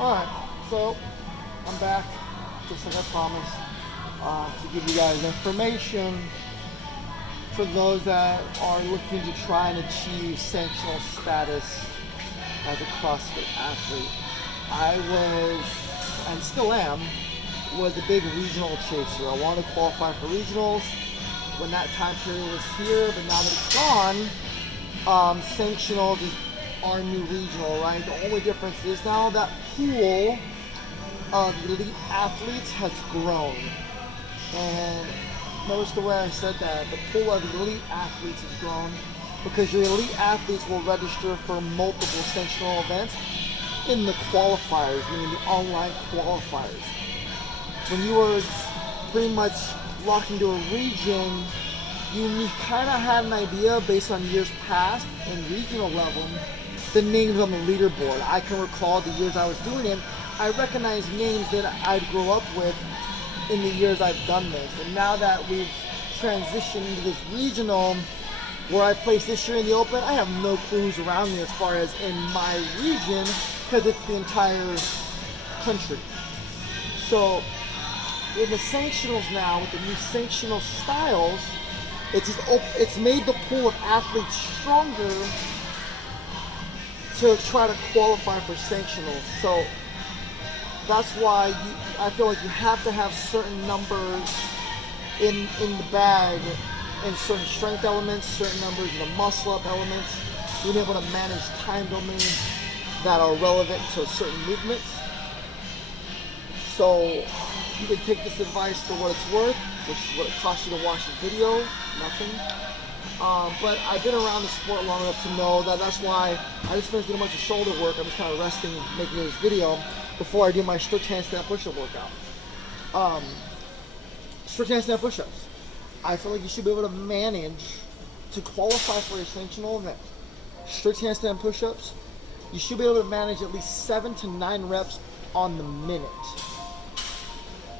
Alright, so I'm back, just like I promised, to give you guys information for those that are looking to try and achieve sanctional status as a CrossFit athlete. I was, and still am, was a big regional chaser. I wanted to qualify for regionals when that time period was here, but now that it's gone, Sanctionals is our new regional, right? The only difference is now that pool of elite athletes has grown. And notice the way I said that, the pool of elite athletes has grown because your elite athletes will register for multiple sanctional events in the qualifiers, meaning the online qualifiers. When you were pretty much locked into a region, you kind of had an idea based on years past in regional level, the names on the leaderboard. I can recall the years I was doing it, I recognized names that I'd grow up with in the years I've done this. And now that we've transitioned into this regional, where I placed this year in the open, I have no clue who's around me as far as in my region, because it's the entire country. So in the sanctionals now, with the new sanctional styles, it's made the pool of athletes stronger to try to qualify for sanctionals. So that's why I feel like you have to have certain numbers in the bag and certain strength elements, certain numbers in the muscle up elements, being able to manage time domains that are relevant to certain movements. So you can take this advice for what it's worth, which is what it costs you to watch the video, nothing. But I've been around the sport long enough to know that that's why I just finished doing a bunch of shoulder work. I'm just kind of resting and making this video before I do my strict handstand push-up workout. Strict handstand push-ups. I feel like you should be able to manage to qualify for a sanctional event. Strict handstand push-ups, you should be able to manage at least 7 to 9 reps on the minute.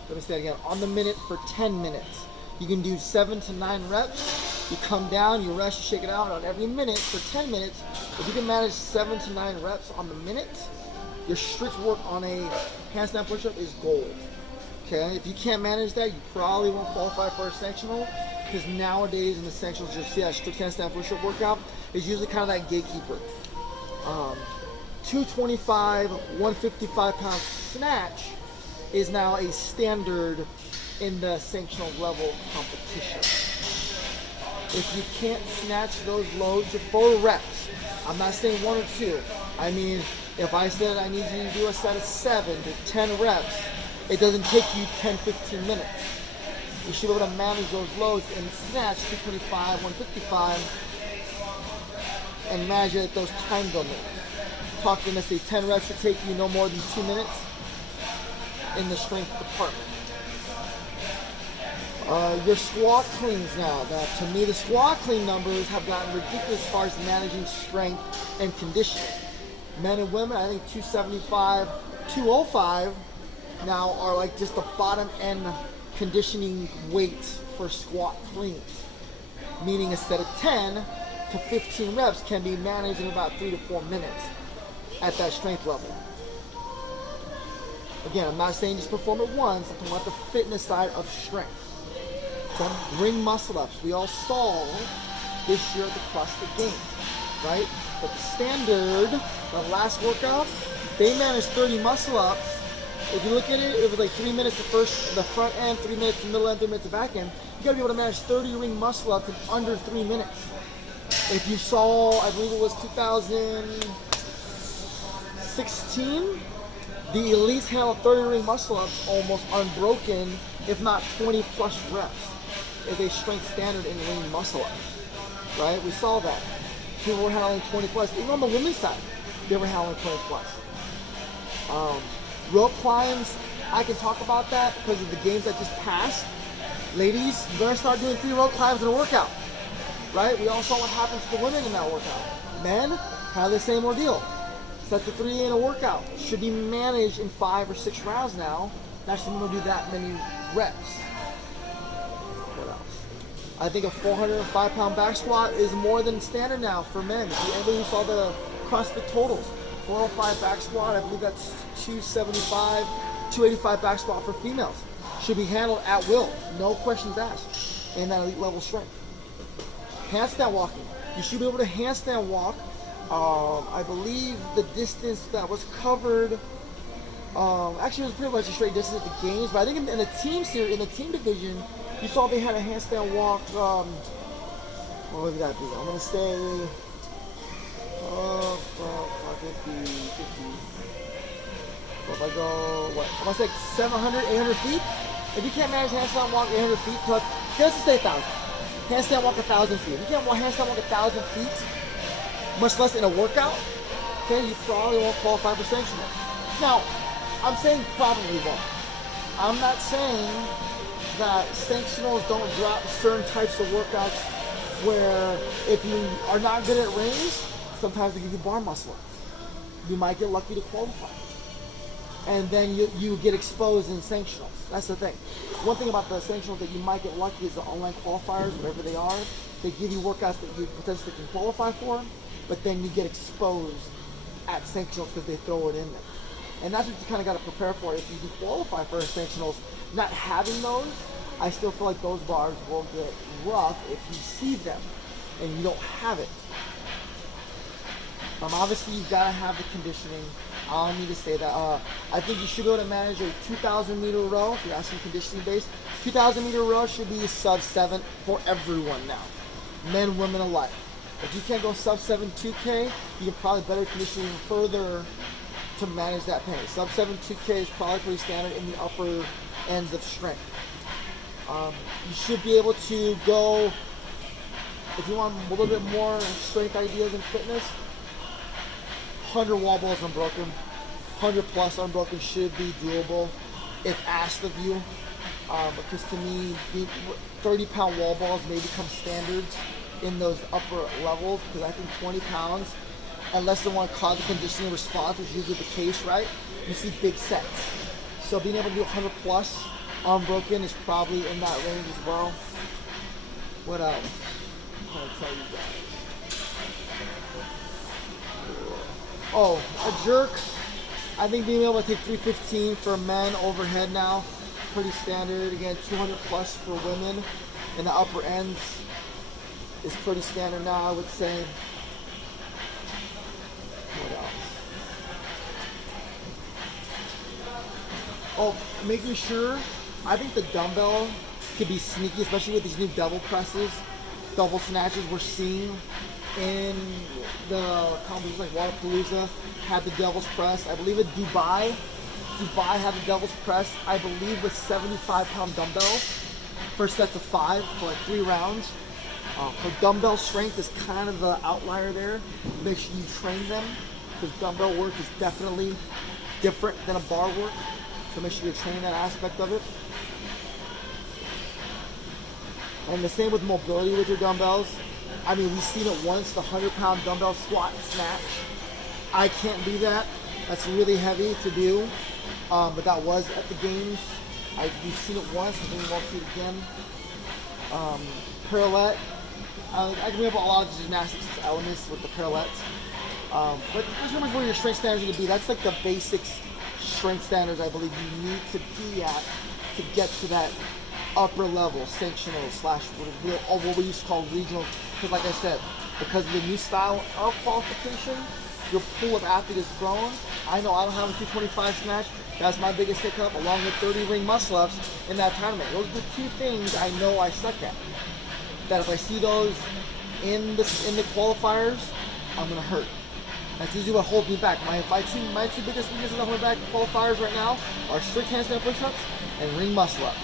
Let me say it again, on the minute for 10 minutes. You can do 7 to 9 reps. You come down, you rest, you shake it out on every minute for 10 minutes. If you can manage 7 to 9 reps on the minute, your strict work on a handstand push-up is gold. Okay, if you can't manage that, you probably won't qualify for a sanctional, because nowadays in the sanctionals, you'll see that strict handstand push-up workout is usually kind of that gatekeeper. 225, 155 pound snatch is now a standard in the sanctional level competition. If you can't snatch those loads for reps, I'm not saying 1 or 2. I mean, if I said I need you to do a set of 7 to 10 reps, it doesn't take you 10, 15 minutes. You should be able to manage those loads and snatch 225, 155, and manage it at those time domains. Talking, let's say 10 reps should take you no more than 2 minutes in the strength department. Your squat cleans now. To me, the squat clean numbers have gotten ridiculous as far as managing strength and conditioning. Men and women, I think 275, 205 now are like just the bottom end conditioning weights for squat cleans. Meaning instead of 10 to 15 reps can be managed in about 3 to 4 minutes at that strength level. Again, I'm not saying just perform it once, I'm talking about the fitness side of strength. Ring muscle ups, we all saw this year at the CrossFit Games, right? But the standard, the last workout, they managed 30 muscle ups. If you look at it, it was like 3 minutes the front end, 3 minutes the middle end, 3 minutes the back end. You gotta be able to manage 30 ring muscle ups in under 3 minutes. If you saw, I believe it was 2016, the elites handled 30 ring muscle ups almost unbroken, if not 20 plus reps. Is a strength standard in ring muscle up, right? We saw that. People were handling 20 plus. Even on the women's side, they were handling 20 plus. Rope climbs, I can talk about that because of the games that just passed. Ladies, you're gonna start doing 3 rope climbs in a workout, right? We all saw what happened to the women in that workout. Men, kind of the same ordeal. Set the 3 in a workout. Should be managed in 5 or 6 rounds now. Not someone will do that many reps. I think a 405 pound back squat is more than standard now for men. If anybody who saw the CrossFit totals, 405 back squat, I believe that's 275, 285 back squat for females. Should be handled at will, no questions asked, in that elite level strength. Handstand walking. You should be able to handstand walk. I believe the distance that was covered, actually it was pretty much a straight distance at the games, but I think in the team series, in the team division, you saw they had a handstand walk, what would that be? I'm going to say, 50. So if I go, I'm going to say 700, 800 feet. If you can't manage handstand walk 800 feet, let's just say 1,000. Handstand walk 1,000 feet. If you can't handstand walk 1,000 feet, much less in a workout, okay, you probably won't qualify for sanctional. Now, I'm saying probably won't. I'm not saying that sanctionals don't drop certain types of workouts where if you are not good at rings, sometimes they give you bar muscle ups. You might get lucky to qualify. And then you get exposed in sanctionals. That's the thing. One thing about the sanctionals that you might get lucky is the online qualifiers, whatever they are, they give you workouts that you potentially can qualify for, but then you get exposed at sanctionals because they throw it in there. And that's what you kind of got to prepare for. If you do qualify for sanctionals, not having those, I still feel like those bars will get rough if you see them and you don't have it. Obviously, you've got to have the conditioning. I don't need to say that. I think you should be able to manage a 2,000 meter row. If you're asking conditioning based, 2,000 meter row should be sub 7 for everyone now, men, women alike. If you can't go sub 7 2K, you can probably better condition even further to manage that pain. Sub 7 2K is probably pretty standard in the upper ends of strength. You should be able to go, if you want a little bit more strength ideas in fitness, 100 wall balls unbroken, 100 plus unbroken should be doable if asked of you. Because to me, 30-pound wall balls may become standards in those upper levels, because I think 20 pounds, unless they want to cause a conditioning response, which is usually the case, right? You see big sets. So being able to do 100 plus unbroken is probably in that range as well. What else? I'm going to tell you guys. Oh, a jerk. I think being able to take 315 for men overhead now, pretty standard. Again, 200 plus for women in the upper ends is pretty standard now, I would say. What else? Oh, making sure, I think the dumbbell could be sneaky, especially with these new double presses, double snatches we're seeing in the competitions like Wodapalooza had the devil's press. I believe at Dubai had the devil's press, I believe with 75-pound dumbbells for sets of 5 for like 3 rounds. For dumbbell strength is kind of the outlier there. Make sure you train them, because dumbbell work is definitely different than a bar work. So make sure you're training that aspect of it. And the same with mobility with your dumbbells. I mean, we've seen it once, the 100-pound dumbbell squat snatch. I can't do that. That's really heavy to do. But that was at the games. We've seen it once, I think we won't see it again. Pirouette. I can bring up a lot of gymnastics elements with the pirouettes. But there's no much where your strength standards are going to be. That's like the basics strength standards I believe you need to be at to get to that upper level, sanctional / what we used to call regional. Because like I said, because of the new style of qualification, your pool of athlete has grown. I know I don't have a 225 snatch. That's my biggest hiccup, along with 30 ring muscle ups in that tournament. Those are the 2 things I know I suck at. That if I see those in the qualifiers, I'm gonna hurt. That's usually what holds me back. My two biggest weaknesses that hold me back in qualifiers right now are strict handstand push-ups and ring muscle ups.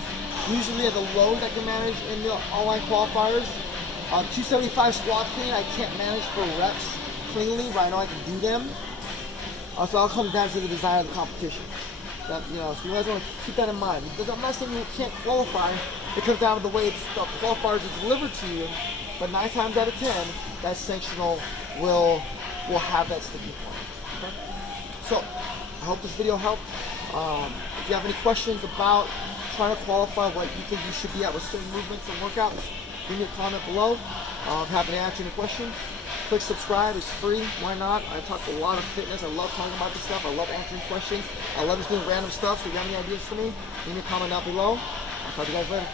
Usually at the lows I can manage in the online qualifiers. 275 squat clean I can't manage for reps cleanly, but I know I can do them. So I'll come down to the design of the competition. So you guys want to keep that in mind. I'm not saying you can't qualify. It comes down to the way the qualifiers are delivered to you. But 9 times out of 10, that sanctional will have that sticking point. Okay? So I hope this video helped. If you have any questions about trying to qualify what you think you should be at with certain movements and workouts, leave me a comment below. I'm happy to answer any questions. Click subscribe. It's free. Why not? I talk a lot of fitness. I love talking about this stuff. I love answering questions. I love just doing random stuff. So if you have any ideas for me, leave me a comment down below. I'll talk to you guys later.